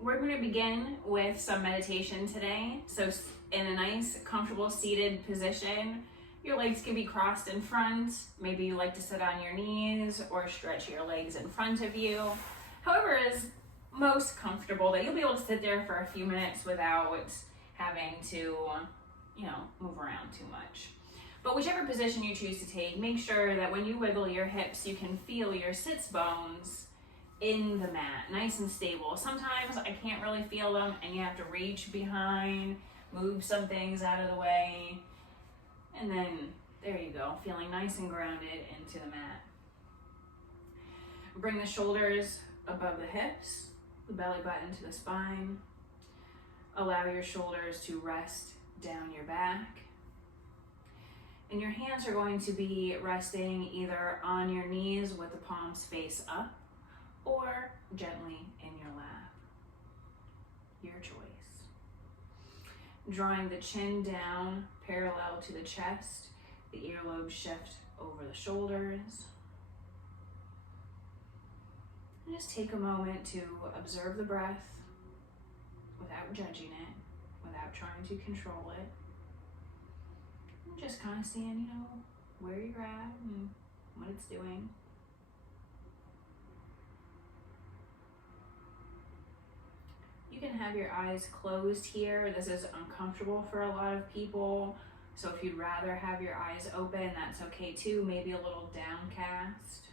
we're going to begin with some meditation today. So in a nice, comfortable seated position, your legs can be crossed in front. Maybe you like to sit on your knees or stretch your legs in front of you. However is most comfortable, that you'll be able to sit there for a few minutes without having to, move around too much. But whichever position you choose to take, make sure that when you wiggle your hips, you can feel your sits bones in the mat, nice and stable. Sometimes I can't really feel them and you have to reach behind, move some things out of the way, and then there you go, feeling nice and grounded into the mat. Bring the shoulders above the hips, the belly button to the spine. Allow your shoulders to rest down your back. And your hands are going to be resting either on your knees with the palms face up or gently in your lap. Your choice. Drawing the chin down parallel to the chest, the earlobes shift over the shoulders. And just take a moment to observe the breath without judging it, without trying to control it. And just kind of seeing, where you're at and what it's doing. You can have your eyes closed here. This is uncomfortable for a lot of people. So if you'd rather have your eyes open, that's okay too. Maybe a little downcast.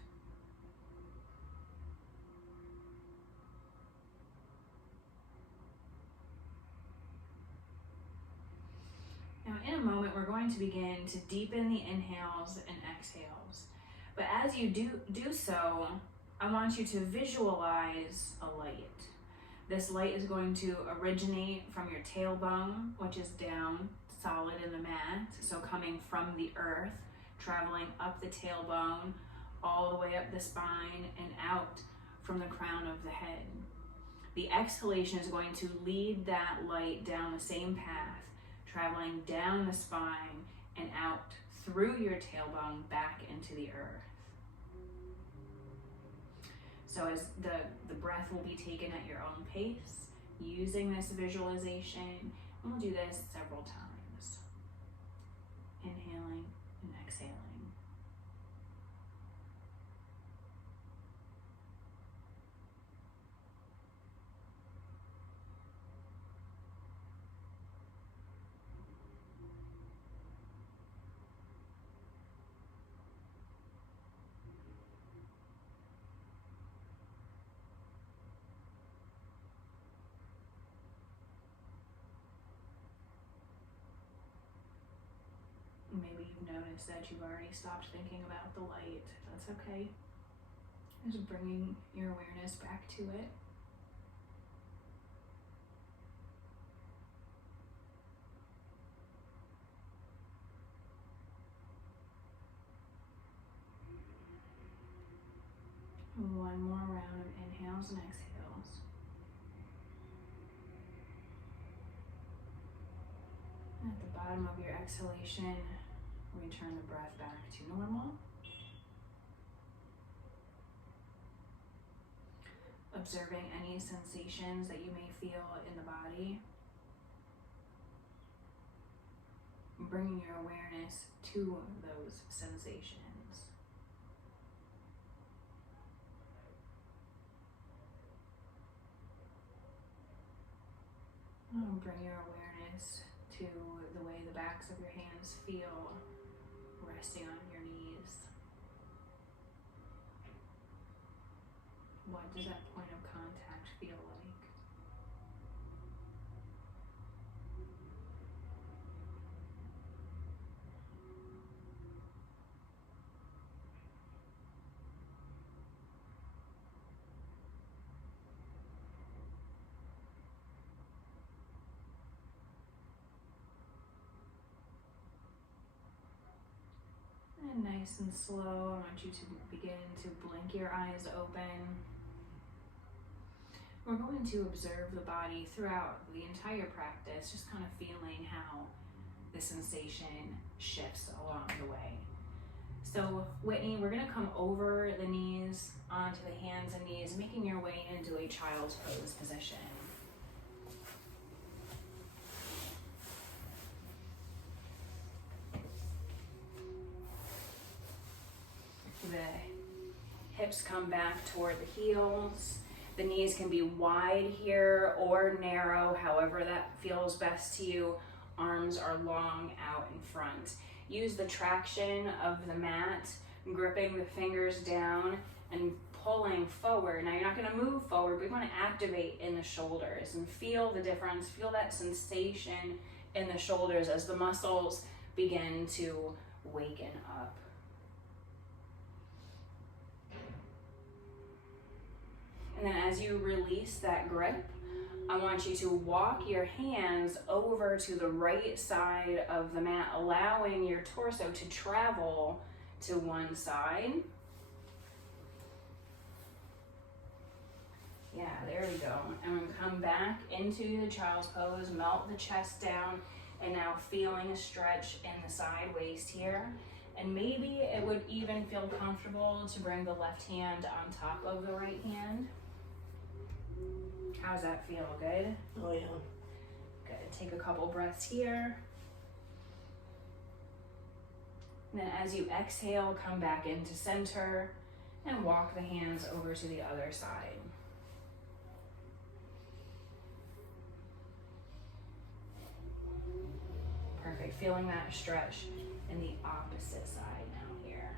Now in a moment, we're going to begin to deepen the inhales and exhales. But as you do so, I want you to visualize a light. This light is going to originate from your tailbone, which is down, solid in the mat. So coming from the earth, traveling up the tailbone, all the way up the spine and out from the crown of the head. The exhalation is going to lead that light down the same path, traveling down the spine and out through your tailbone back into the earth. So as the breath will be taken at your own pace, using this visualization, and we'll do this several times. Inhaling and exhaling. Maybe you've noticed that you've already stopped thinking about the light. That's okay. Just bringing your awareness back to it. One more round of inhales and exhales. At the bottom of your exhalation, return the breath back to normal. Observing any sensations that you may feel in the body. Bringing your awareness to those sensations. Bring your awareness to the way the backs of your hands feel resting on your knees. What does that point of contact feel like? And nice and slow, I want you to begin to blink your eyes open. We're going to observe the body throughout the entire practice, just kind of feeling how the sensation shifts along the way. So Whitney, we're gonna come over the knees onto the hands and knees, making your way into a child's pose position. hips come back toward the heels. The knees can be wide here or narrow, however that feels best to you. Arms are long out in front. Use the traction of the mat, gripping the fingers down and pulling forward. Now you're not gonna move forward, but you wanna activate in the shoulders and feel the difference, feel that sensation in the shoulders as the muscles begin to waken up. And then as you release that grip, I want you to walk your hands over to the right side of the mat, allowing your torso to travel to one side. Yeah, there we go. And then come back into the child's pose, melt the chest down, and now feeling a stretch in the side waist here. And maybe it would even feel comfortable to bring the left hand on top of the right hand. How's that feel? Good? Oh yeah. Good. Take a couple breaths here. And then as you exhale, come back into center and walk the hands over to the other side. Perfect. Feeling that stretch in the opposite side now here.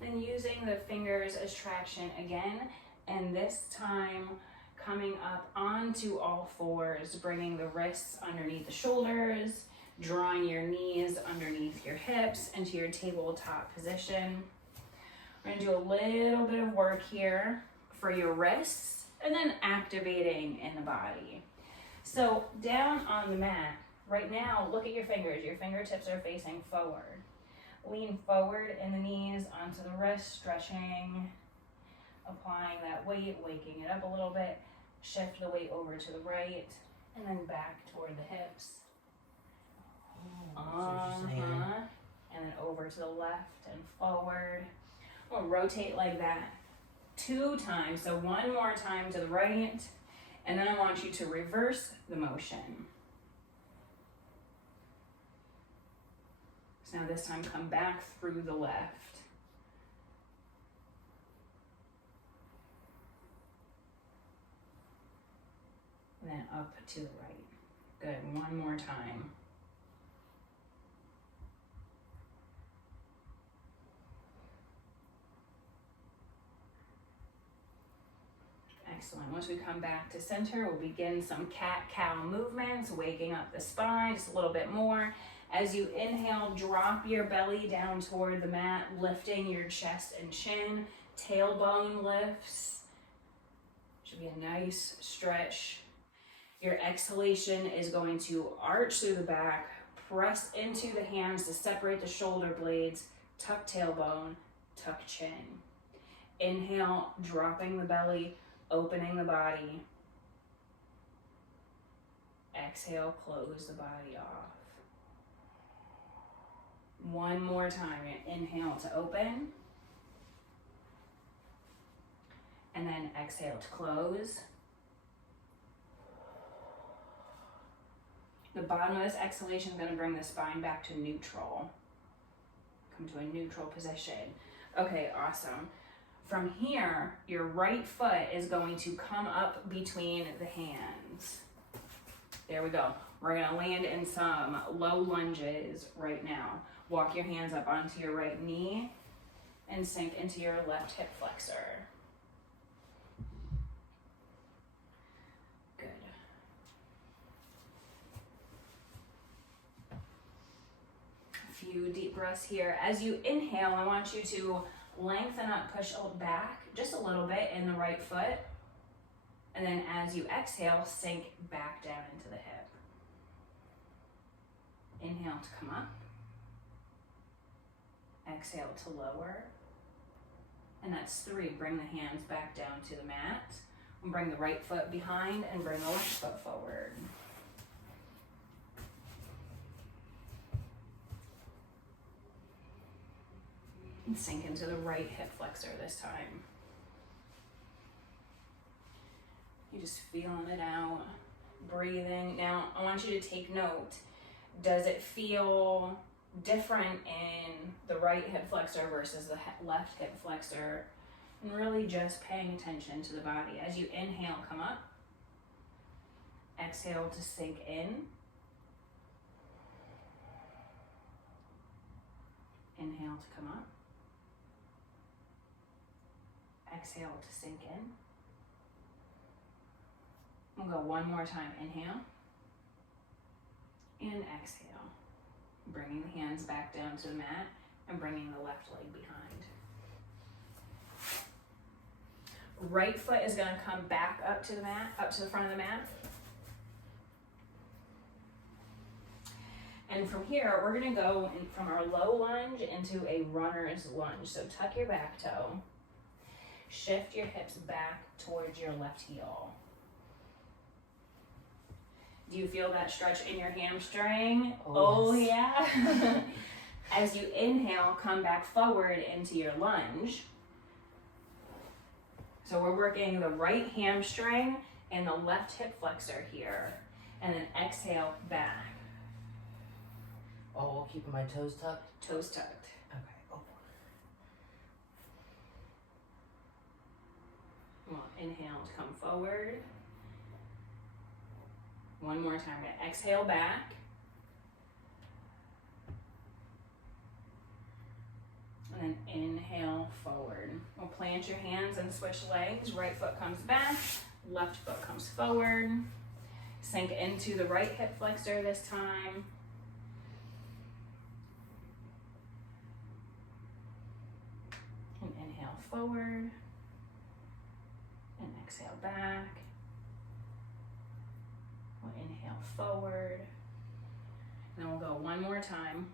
Then using the fingers as traction again, and this time coming up onto all fours, bringing the wrists underneath the shoulders, drawing your knees underneath your hips into your tabletop position. We're gonna do a little bit of work here for your wrists and then activating in the body. So down on the mat, right now, look at your fingers. Your fingertips are facing forward. Lean forward in the knees onto the wrist, stretching, applying that weight, waking it up a little bit. Shift the weight over to the right and then back toward the hips. And then over to the left and forward. We'll rotate like that 2 times. So one more time to the right, and then I want you to reverse the motion. So now this time come back through the left. And then up to the right. Good, one more time. Excellent. Once we come back to center, we'll begin some cat-cow movements, waking up the spine just a little bit more. As you inhale, drop your belly down toward the mat, lifting your chest and chin. Tailbone lifts. Should be a nice stretch. Your exhalation is going to arch through the back, press into the hands to separate the shoulder blades, tuck tailbone, tuck chin. Inhale, dropping the belly, opening the body. Exhale, close the body off. One more time. Inhale to open. And then exhale to close. The bottom of this exhalation is going to bring the spine back to neutral. Come to a neutral position. Okay, awesome. From here, your right foot is going to come up between the hands. There we go. We're gonna land in some low lunges right now. Walk your hands up onto your right knee and sink into your left hip flexor. Good. A few deep breaths here. As you inhale, I want you to lengthen up, push back just a little bit in the right foot. And then as you exhale, sink back down into the hip. Inhale to come up. Exhale to lower. And that's 3. Bring the hands back down to the mat. And bring the right foot behind and bring the left foot forward. And sink into the right hip flexor this time. You're just feeling it out. breathing. Now, I want you to take note. Does it feel different in the right hip flexor versus the left hip flexor? And really just paying attention to the body. As you inhale, come up. Exhale to sink in. Inhale to come up. Exhale to sink in. We'll go one more time. Inhale and exhale. Bringing the hands back down to the mat and bringing the left leg behind. Right foot is going to come back up to the mat, up to the front of the mat. And from here, we're going to go from our low lunge into a runner's lunge. So tuck your back toe. Shift your hips back towards your left heel. Do you feel that stretch in your hamstring? Oh yes. Yeah. As you inhale, come back forward into your lunge. So we're working the right hamstring and the left hip flexor here. And then exhale back. Oh, keeping my toes tucked? Toes tucked. Okay. Oh. Well, inhale to come forward. One more time. We're gonna exhale back. And then inhale forward. We'll plant your hands and switch legs. Right foot comes back, left foot comes forward. Sink into the right hip flexor this time. And inhale forward. And exhale back. We'll inhale forward. And then we'll go one more time.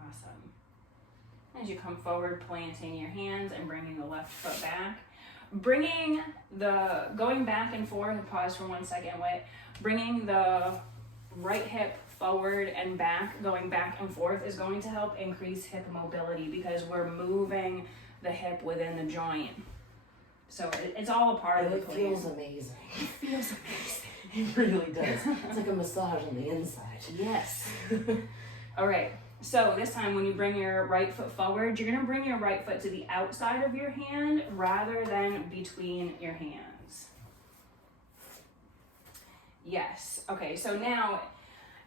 Awesome. As you come forward, planting your hands and bringing the left foot back. Going back and forth, pause for 1 second, wait. Bringing the right hip forward and back, going back and forth is going to help increase hip mobility because we're moving the hip within the joint. So it's all a part of the plan. It feels amazing. It feels amazing. It really does. It's like a massage on the inside. Yes. All right. So this time when you bring your right foot forward, you're gonna bring your right foot to the outside of your hand rather than between your hands. Yes. Okay, so now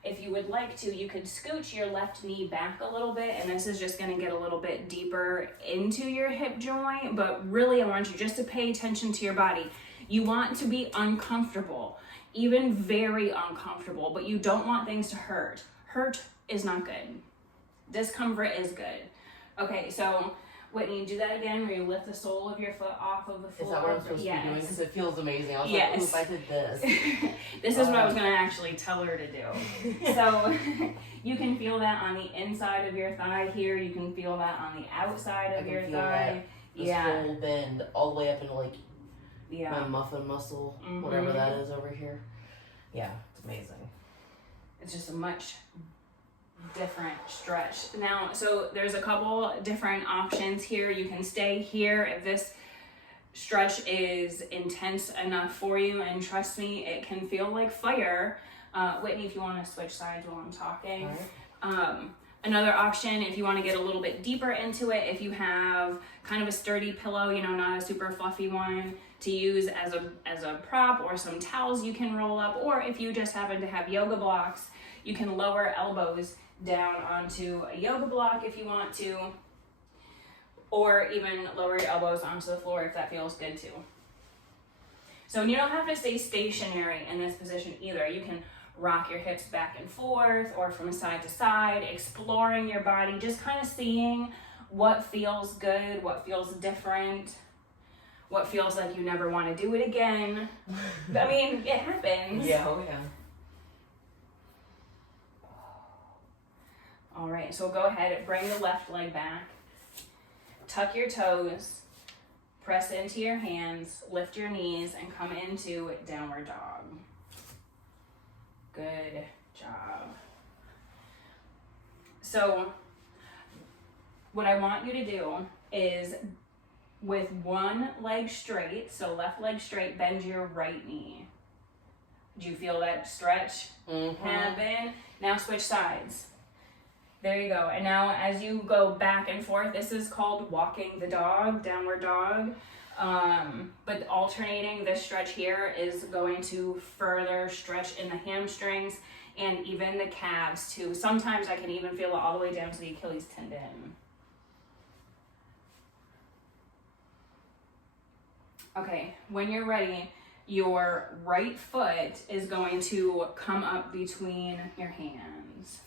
if you would like to, you could scooch your left knee back a little bit, and this is just gonna get a little bit deeper into your hip joint, but really I want you just to pay attention to your body. You want to be uncomfortable, even very uncomfortable, but you don't want things to hurt. Hurt is not good. Discomfort is good. Okay, so Whitney, do that again where you lift the sole of your foot off of the floor. Is that what I'm supposed to be doing? Because it feels amazing. I was like, ooh, if I did this. This is what I was going to actually tell her to do. So you can feel that on the inside of your thigh here. You can feel that on the outside of your thigh. This whole bend all the way up into like my muffin muscle, whatever that is over here. Yeah, it's amazing. It's just a much different stretch. Now, so there's a couple different options here. You can stay here if this stretch is intense enough for you, and trust me, it can feel like fire. Whitney, if you want to switch sides while I'm talking. Right. Another option, if you want to get a little bit deeper into it, if you have kind of a sturdy pillow, you know, not a super fluffy one, to use as a prop, or some towels you can roll up, or if you just happen to have yoga blocks, you can lower elbows down onto a yoga block if you want to, or even lower your elbows onto the floor if that feels good too. So you don't have to stay stationary in this position either. You can rock your hips back and forth or from side to side, exploring your body, just kind of seeing what feels good, what feels different, what feels like you never want to do it again. I mean, it happens. Yeah, oh yeah. All right, so go ahead, bring the left leg back, tuck your toes, press into your hands, lift your knees, and come into downward dog. Good job. So what I want you to do is with one leg straight, so left leg straight, bend your right knee. Do you feel that stretch happen? Now switch sides. There you go. And now as you go back and forth, this is called walking the dog, downward dog. But alternating this stretch here is going to further stretch in the hamstrings and even the calves too. Sometimes I can even feel it all the way down to the Achilles tendon. Okay, when you're ready, your right foot is going to come up between your hands.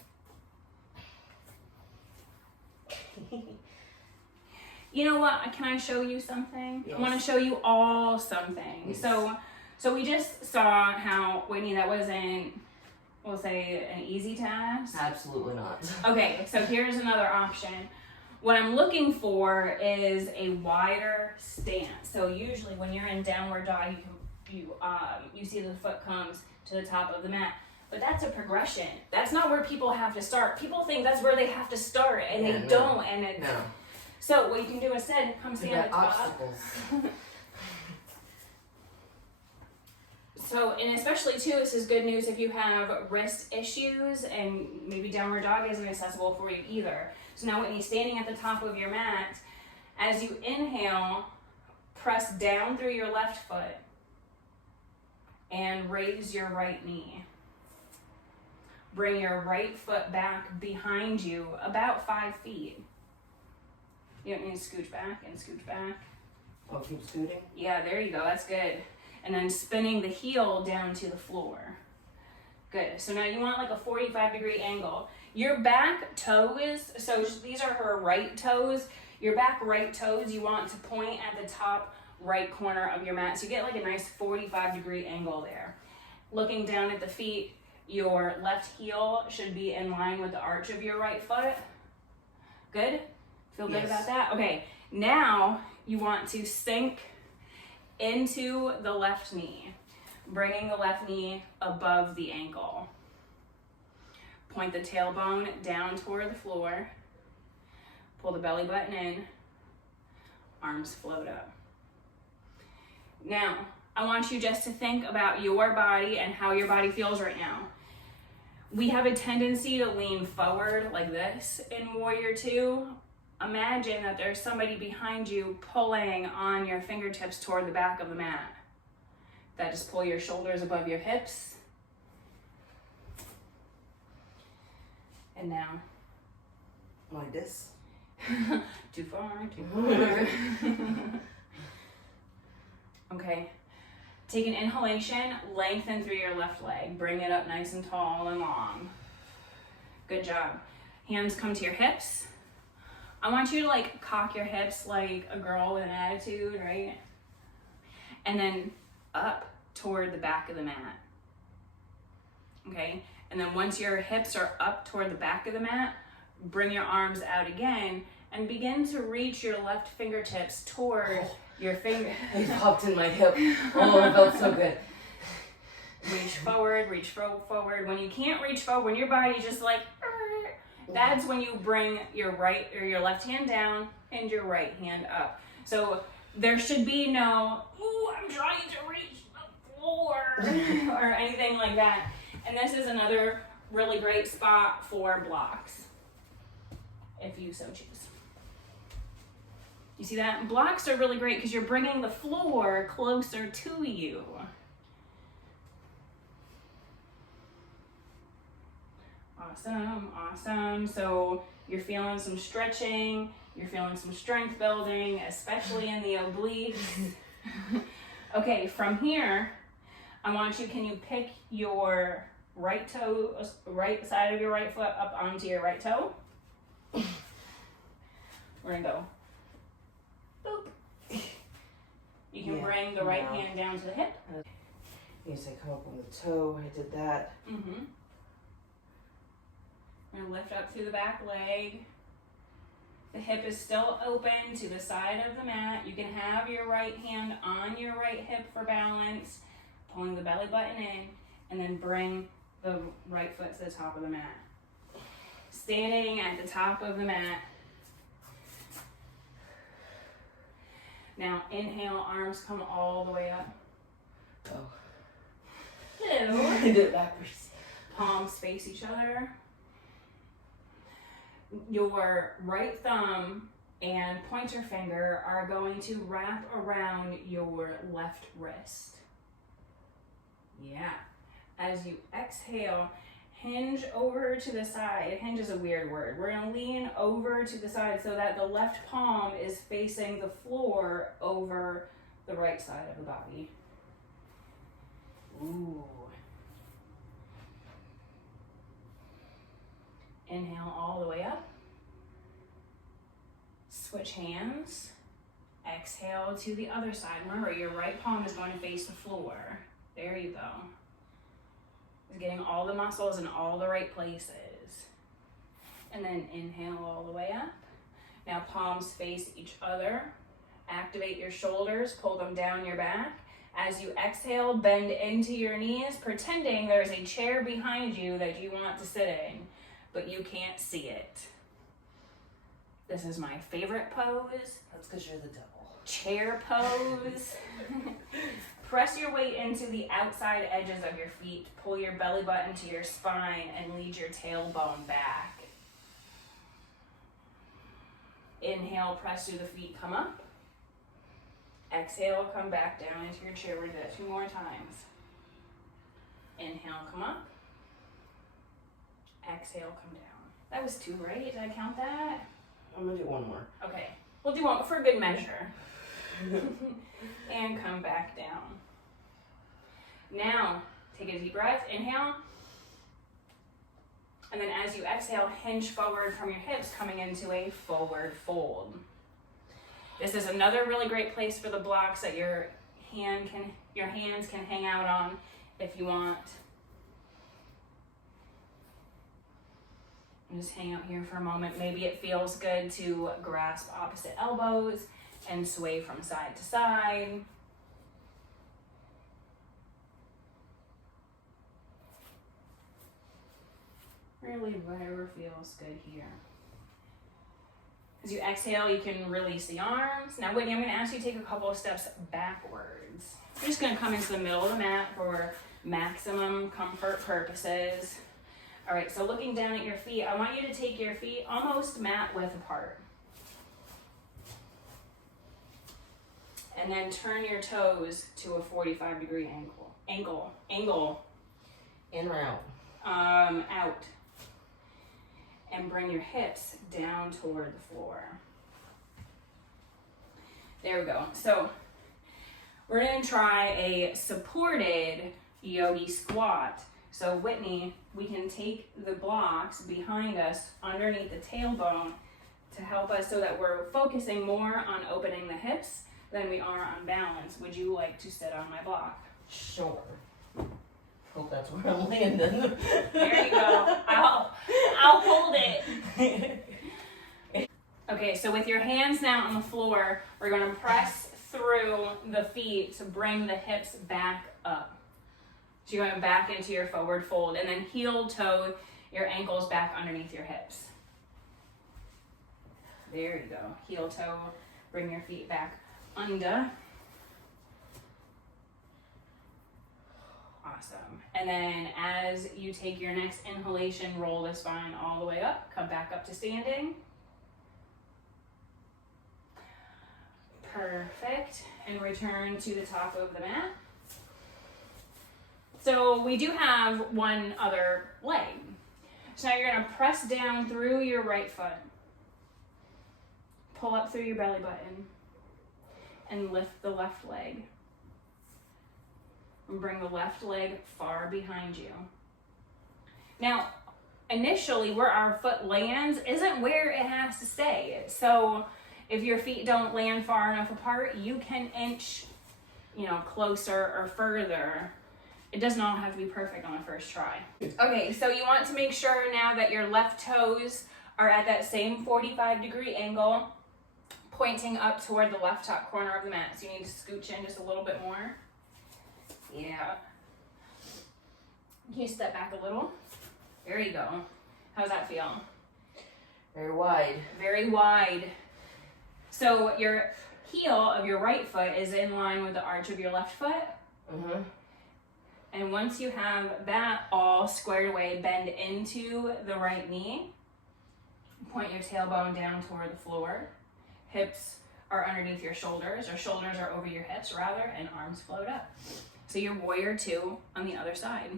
You know what? Can I show you something? Yes. I want to show you all something. Yes. So we just saw how, Whitney, that wasn't, we'll say, an easy task. Absolutely not. Okay, so here's another option. What I'm looking for is a wider stance. So usually when you're in downward dog, you see the foot comes to the top of the mat. But that's a progression. That's not where people have to start. People think that's where they have to start, and they don't. And it's, no. So what you can do instead, come stand at the top. Obstacles. So, and especially too, this is good news if you have wrist issues and maybe downward dog isn't accessible for you either. So now when you're standing at the top of your mat, as you inhale, press down through your left foot and raise your right knee. Bring your right foot back behind you about 5 feet. You don't need to scooch back and scooch back. Oh, keep scooting? Yeah, there you go. That's good. And then spinning the heel down to the floor. Good. So now you want like a 45-degree angle. Your back toes, so these are her right toes. Your back right toes, you want to point at the top right corner of your mat. So you get like a nice 45-degree angle there. Looking down at the feet, your left heel should be in line with the arch of your right foot. Good? Feel good about that? Okay, now you want to sink into the left knee, bringing the left knee above the ankle. Point the tailbone down toward the floor. Pull the belly button in. Arms float up. Now, I want you just to think about your body and how your body feels right now. We have a tendency to lean forward like this in Warrior Two. Imagine that there's somebody behind you pulling on your fingertips toward the back of the mat. That just pull your shoulders above your hips. And now. Like this? Too far, too far. Okay. Take an inhalation, lengthen through your left leg. Bring it up nice and tall and long. Good job. Hands come to your hips. I want you to like cock your hips like a girl with an attitude, right? And then up toward the back of the mat. Okay? And then once your hips are up toward the back of the mat, bring your arms out again and begin to reach your left fingertips toward your finger. It popped in my hip. Oh, it felt so good. Reach forward, reach forward. When you can't reach forward, when your body's just like, that's when you bring your right or your left hand down and your right hand up. So there should be no, ooh, I'm trying to reach the floor or anything like that. And this is another really great spot for blocks, if you so choose. You see that? Blocks are really great because you're bringing the floor closer to you. Awesome, awesome. So you're feeling some stretching, you're feeling some strength building, especially in the obliques. Okay, from here, I want you, can you pick your right toe, right side of your right foot up onto your right toe? We're gonna go. Boop. You can bring the right hand down to the hip. You say come up on the toe. I did that. Mm-hmm. We're gonna lift up through the back leg. The hip is still open to the side of the mat. You can have your right hand on your right hip for balance, pulling the belly button in, and then bring the right foot to the top of the mat. Standing at the top of the mat. Now inhale, arms come all the way up. Oh. Ew. I did it backwards. Palms face each other. Your right thumb and pointer finger are going to wrap around your left wrist. Yeah. As you exhale, hinge over to the side. Hinge is a weird word. We're going to lean over to the side so that the left palm is facing the floor over the right side of the body. Ooh. Inhale all the way up. Switch hands. Exhale to the other side. Remember, your right palm is going to face the floor. There you go. It's getting all the muscles in all the right places. And then inhale all the way up. Now palms face each other. Activate your shoulders, pull them down your back. As you exhale, bend into your knees, pretending there's a chair behind you that you want to sit in, but you can't see it. This is my favorite pose. That's because you're the devil. Chair pose. Press your weight into the outside edges of your feet. Pull your belly button to your spine and lead your tailbone back. Inhale, press through the feet, come up. Exhale, come back down into your chair. We're gonna do that 2 more times. Inhale, come up. Exhale, come down. That was 2, right? Did I count that? I'm gonna do 1 more. Okay, we'll do 1 for good measure. And come back down. Now, take a deep breath, inhale. And then as you exhale, hinge forward from your hips, coming into a forward fold. This is another really great place for the blocks that your hands can hang out on if you want. And just hang out here for a moment. Maybe it feels good to grasp opposite elbows and sway from side to side. Really, whatever feels good here. As you exhale, you can release the arms. Now, Whitney, I'm going to ask you to take a couple of steps backwards. You're just going to come into the middle of the mat for maximum comfort purposes. All right, so looking down at your feet, I want you to take your feet almost mat width apart. And then turn your toes to a 45-degree angle. In or out? Out. And bring your hips down toward the floor. There we go. So we're going to try a supported yogi squat. So Whitney, we can take the blocks behind us underneath the tailbone to help us so that we're focusing more on opening the hips than we are on balance. Would you like to sit on my block? Sure. Hope that's where I'm landing. There you go. I'll hold it. Okay, so with your hands now on the floor, we're going to press through the feet to bring the hips back up. So you're going back into your forward fold, and then heel toe your ankles back underneath your hips. There you go. Heel toe, bring your feet back under. Awesome. And then as you take your next inhalation, roll the spine all the way up, come back up to standing. Perfect. And return to the top of the mat. So we do have one other leg. So now you're going to press down through your right foot. Pull up through your belly button. And lift the left leg. And bring the left leg far behind you. Now, initially where our foot lands isn't where it has to stay. So if your feet don't land far enough apart, you can inch, closer or further. It does not have to be perfect on the first try. Okay, so you want to make sure now that your left toes are at that same 45-degree angle, pointing up toward the left top corner of the mat. So you need to scooch in just a little bit more. Yeah. Can you step back a little? There you go. How's that feel? Very wide. Very wide. So your heel of your right foot is in line with the arch of your left foot. Mm-hmm. And once you have that all squared away, bend into the right knee. Point your tailbone down toward the floor. Hips are underneath your shoulders, or shoulders are over your hips rather, and arms float up. So you're warrior two on the other side.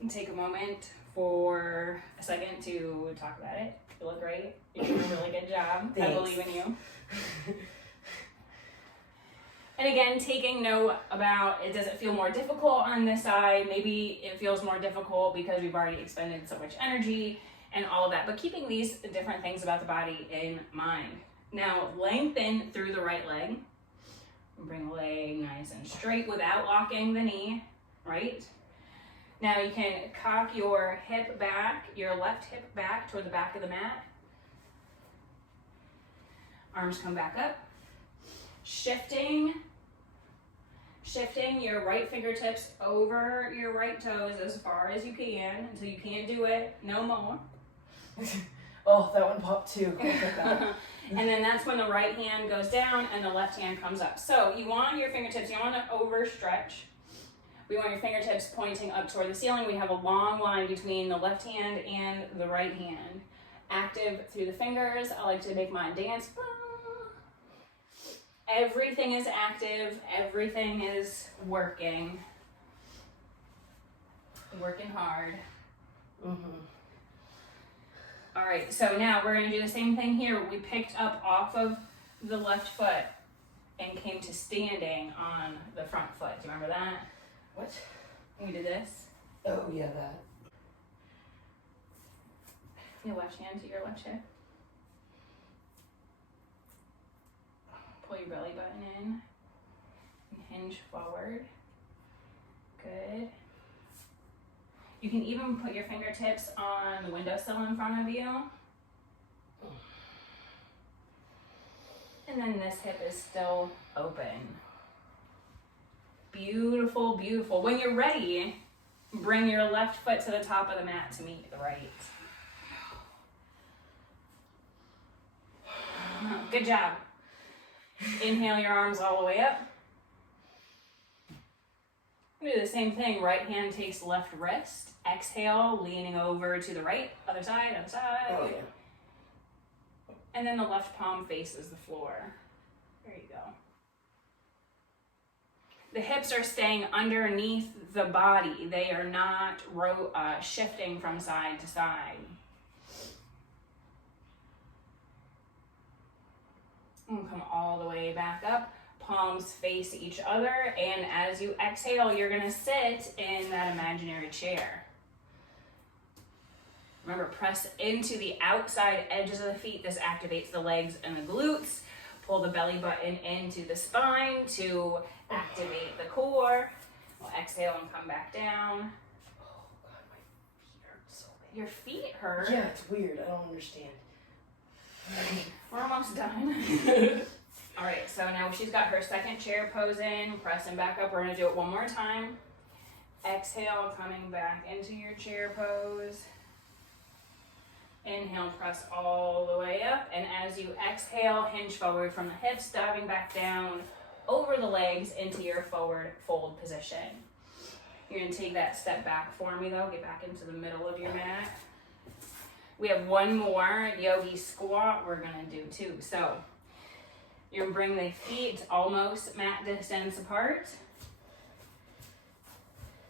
And take a moment for a second to talk about it. You look great. You're doing a really good job. Thanks. I believe in you. And again, taking note about, does it feel more difficult on this side? Maybe it feels more difficult because we've already expended so much energy and all of that. But keeping these different things about the body in mind. Now, lengthen through the right leg. Bring the leg nice and straight without locking the knee, right? Now you can cock your hip back, your left hip back toward the back of the mat. Arms come back up. Shifting your right fingertips over your right toes as far as you can until you can't do it no more. Oh, that one popped too. And then that's when the right hand goes down and the left hand comes up. So you want your fingertips, you want to overstretch. We want your fingertips pointing up toward the ceiling. We have a long line between the left hand and the right hand. Active through the fingers. I like to make mine dance. Everything is active. Everything is working. Working hard. Mm-hmm. All right, so now we're going to do the same thing here. We picked up off of the left foot and came to standing on the front foot. Do you remember that? What? We did this. Oh, yeah, that. Your left hand to your left hip. Pull your belly button in. And hinge forward. Good. You can even put your fingertips on the windowsill in front of you. And then this hip is still open. Beautiful, beautiful. When you're ready, bring your left foot to the top of the mat to meet the right. Good job. Inhale your arms all the way up. Do the same thing. Right hand takes left wrist. Exhale, leaning over to the right. Other side, other side. Oh, yeah. And then the left palm faces the floor. There you go. The hips are staying underneath the body. They are not shifting from side to side. And come all the way back up. Palms face each other, and as you exhale, you're gonna sit in that imaginary chair. Remember, press into the outside edges of the feet. This activates the legs and the glutes. Pull the belly button into the spine to activate the core. We'll exhale and come back down. Oh, God, my feet hurt so bad. Your feet hurt? Yeah, it's weird. I don't understand. We're almost done. All right, so now she's got her second chair pose in, pressing back up. We're gonna do it one more time. Exhale, coming back into your chair pose. Inhale, press all the way up. And as you exhale, hinge forward from the hips, diving back down over the legs into your forward fold position. You're gonna take that step back for me though. Get back into the middle of your mat. We have one more Yogi Squat we're gonna do too. So you're gonna bring the feet almost mat distance apart.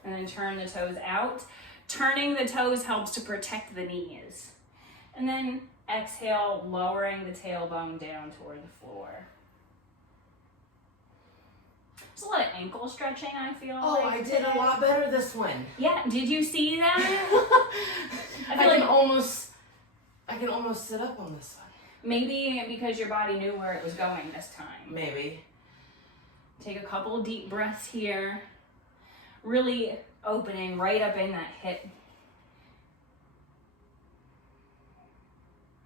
And then turn the toes out. Turning the toes helps to protect the knees. And then exhale, lowering the tailbone down toward the floor. There's a lot of ankle stretching, I feel. Oh, I did a lot better this one. Yeah, did you see that? I can almost sit up on this one. Maybe because your body knew where it was going this time. Maybe. Take a couple deep breaths here. Really opening right up in that hip.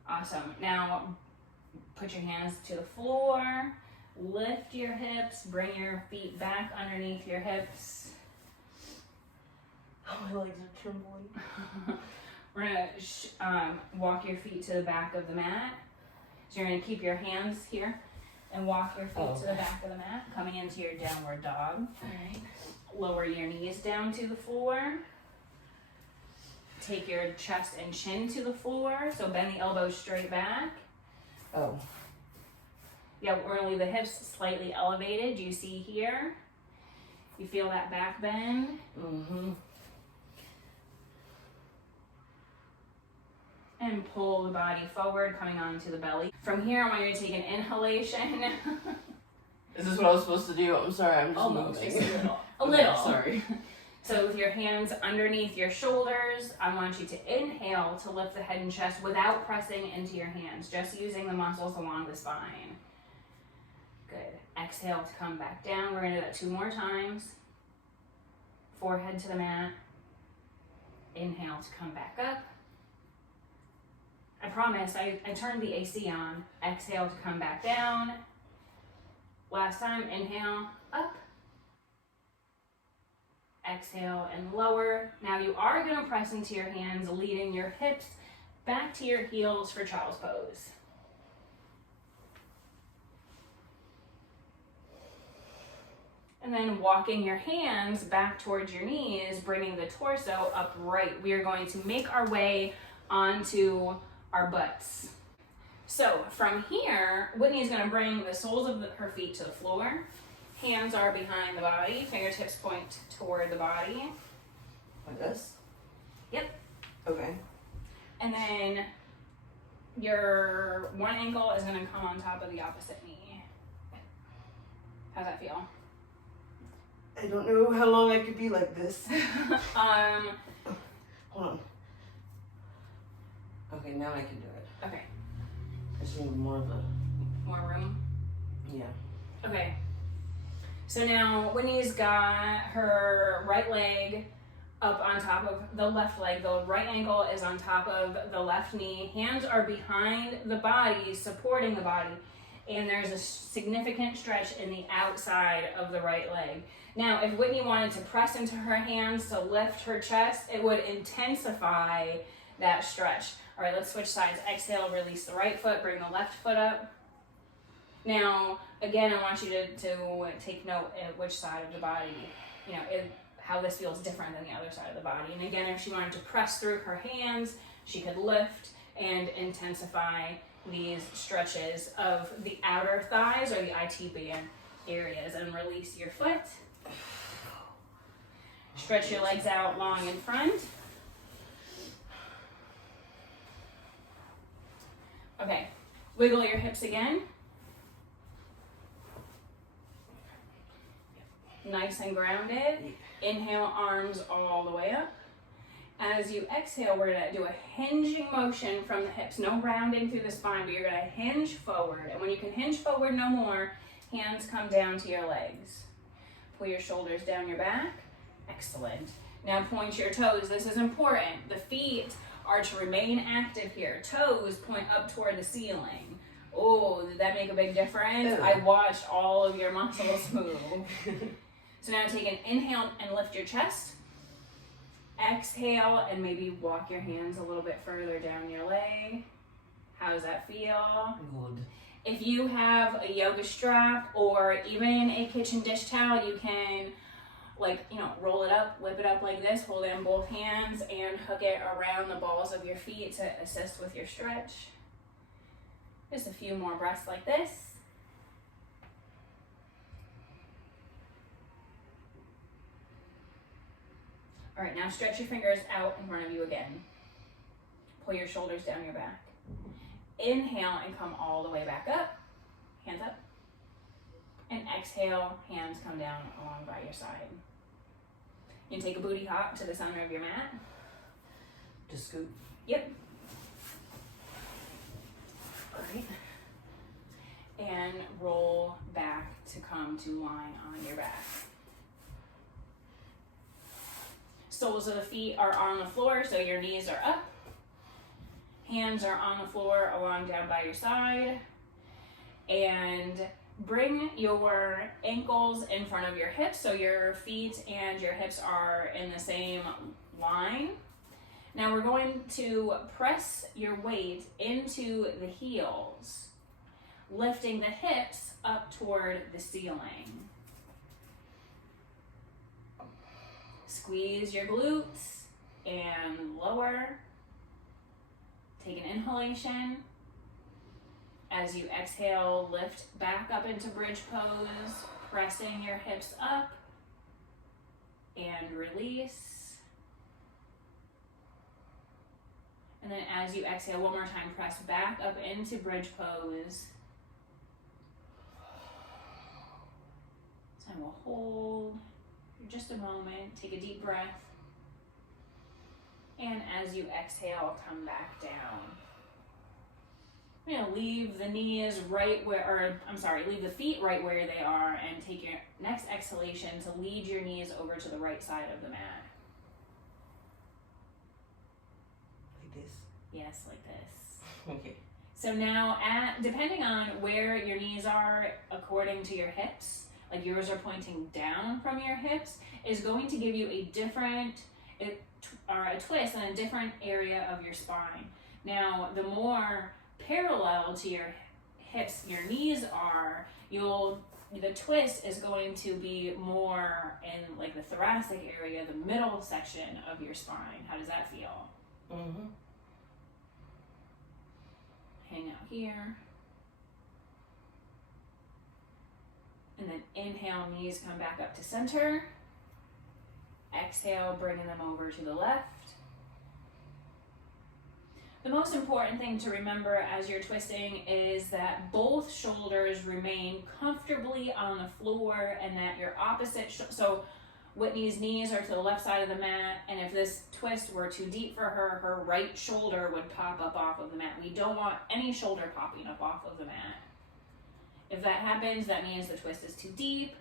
Awesome. Now, put your hands to the floor. Lift your hips. Bring your feet back underneath your hips. Oh, my legs are trembling. We're going to walk your feet to the back of the mat. So you're going to keep your hands here And walk your feet to the back of the mat, coming into your downward dog. Alright. Lower your knees down to the floor. Take your chest and chin to the floor. So bend the elbows straight back. Oh. Yeah, we're gonna leave the hips slightly elevated. Do you see here? You feel that back bend? Mm-hmm. And pull the body forward, coming onto the belly. From here, I want you to take an inhalation. Is this what I was supposed to do? I'm sorry, I'm just Almost, moving. just a little. A little. Sorry. So with your hands underneath your shoulders, I want you to inhale to lift the head and chest without pressing into your hands, just using the muscles along the spine. Good. Exhale to come back down. We're gonna do that 2 more times. Forehead to the mat. Inhale to come back up. I promise, I turned the AC on. Exhale to come back down. Last time, inhale, up. Exhale and lower. Now you are gonna press into your hands, leading your hips back to your heels for child's pose. And then walking your hands back towards your knees, bringing the torso upright. We are going to make our way onto our butts. So from here, Whitney's gonna bring the soles of her feet to the floor. Hands are behind the body, fingertips point toward the body. Like this? Yep. Okay. And then your one ankle is gonna come on top of the opposite knee. How's that feel? I don't know how long I could be like this. Hold on. Okay, now I can do it. Okay. I just need more of the... More room? Yeah. Okay. So now Whitney's got her right leg up on top of the left leg. The right ankle is on top of the left knee. Hands are behind the body, supporting the body. And there's a significant stretch in the outside of the right leg. Now, if Whitney wanted to press into her hands to lift her chest, it would intensify that stretch. All right, let's switch sides. Exhale, release the right foot, bring the left foot up. Now, again, I want you to take note of which side of the body, how this feels different than the other side of the body. And again, if she wanted to press through her hands, she could lift and intensify these stretches of the outer thighs or the IT band areas, and release your foot. Stretch your legs out long in front. Okay, wiggle your hips again. Nice and grounded. Inhale, arms all the way up. As you exhale, we're gonna do a hinging motion from the hips. No rounding through the spine, but you're gonna hinge forward. And when you can hinge forward no more, hands come down to your legs. Pull your shoulders down your back. Excellent. Now point your toes. This is important. The feet are to remain active here. Toes point up toward the ceiling. Oh, did that make a big difference? Ew. I watched all of your muscles move. So now take an inhale and lift your chest. Exhale and maybe walk your hands a little bit further down your leg. How does that feel? Good. If you have a yoga strap or even a kitchen dish towel, you can roll it up, whip it up like this, hold it in both hands and hook it around the balls of your feet to assist with your stretch. Just a few more breaths like this. All right, now stretch your fingers out in front of you again. Pull your shoulders down your back. Inhale and come all the way back up. Hands up. And exhale, hands come down along by your side. You can take a booty hop to the center of your mat. Just scoot. Yep. All right. And roll back to come to lying on your back. Soles of the feet are on the floor, so your knees are up. Hands are on the floor along down by your side. And bring your ankles in front of your hips, so your feet and your hips are in the same line. Now we're going to press your weight into the heels. lifting the hips up toward the ceiling. Squeeze your glutes and lower. Take an inhalation. As you exhale, lift back up into bridge pose, pressing your hips up and release. And then as you exhale, one more time, press back up into bridge pose. So we'll hold for just a moment, take a deep breath. And as you exhale, come back down. We're gonna leave the knees right where, leave the feet right where they are, and take your next exhalation to lead your knees over to the right side of the mat. Like this? Yes, like this. Okay. So now, depending on where your knees are according to your hips, like yours are pointing down from your hips, is going to give you a different, a twist in a different area of your spine. Now, the more parallel to your hips your knees are, the twist is going to be more in like the thoracic area, the middle section of your spine. How does that feel? Mm-hmm. Hang out here. And then inhale, knees come back up to center. Exhale, bringing them over to the left. The most important thing to remember as you're twisting is that both shoulders remain comfortably on the floor, and that your opposite, so Whitney's knees are to the left side of the mat, and if this twist were too deep for her, her right shoulder would pop up off of the mat. We don't want any shoulder popping up off of the mat. If that happens, that means the twist is too deep,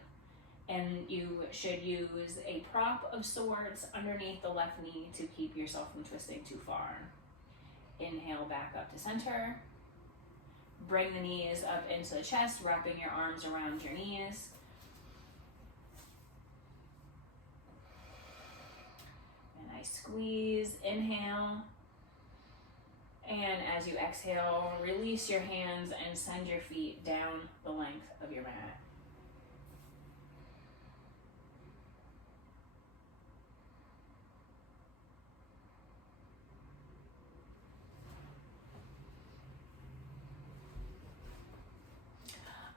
and you should use a prop of sorts underneath the left knee to keep yourself from twisting too far. Inhale back up to center. Bring the knees up into the chest, wrapping your arms around your knees. And I squeeze, inhale. And as you exhale, release your hands and send your feet down the length of your mat.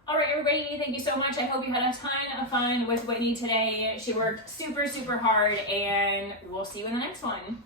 All right, everybody, thank you so much. I hope you had a ton of fun with Whitney today. She worked super, super hard, and we'll see you in the next one.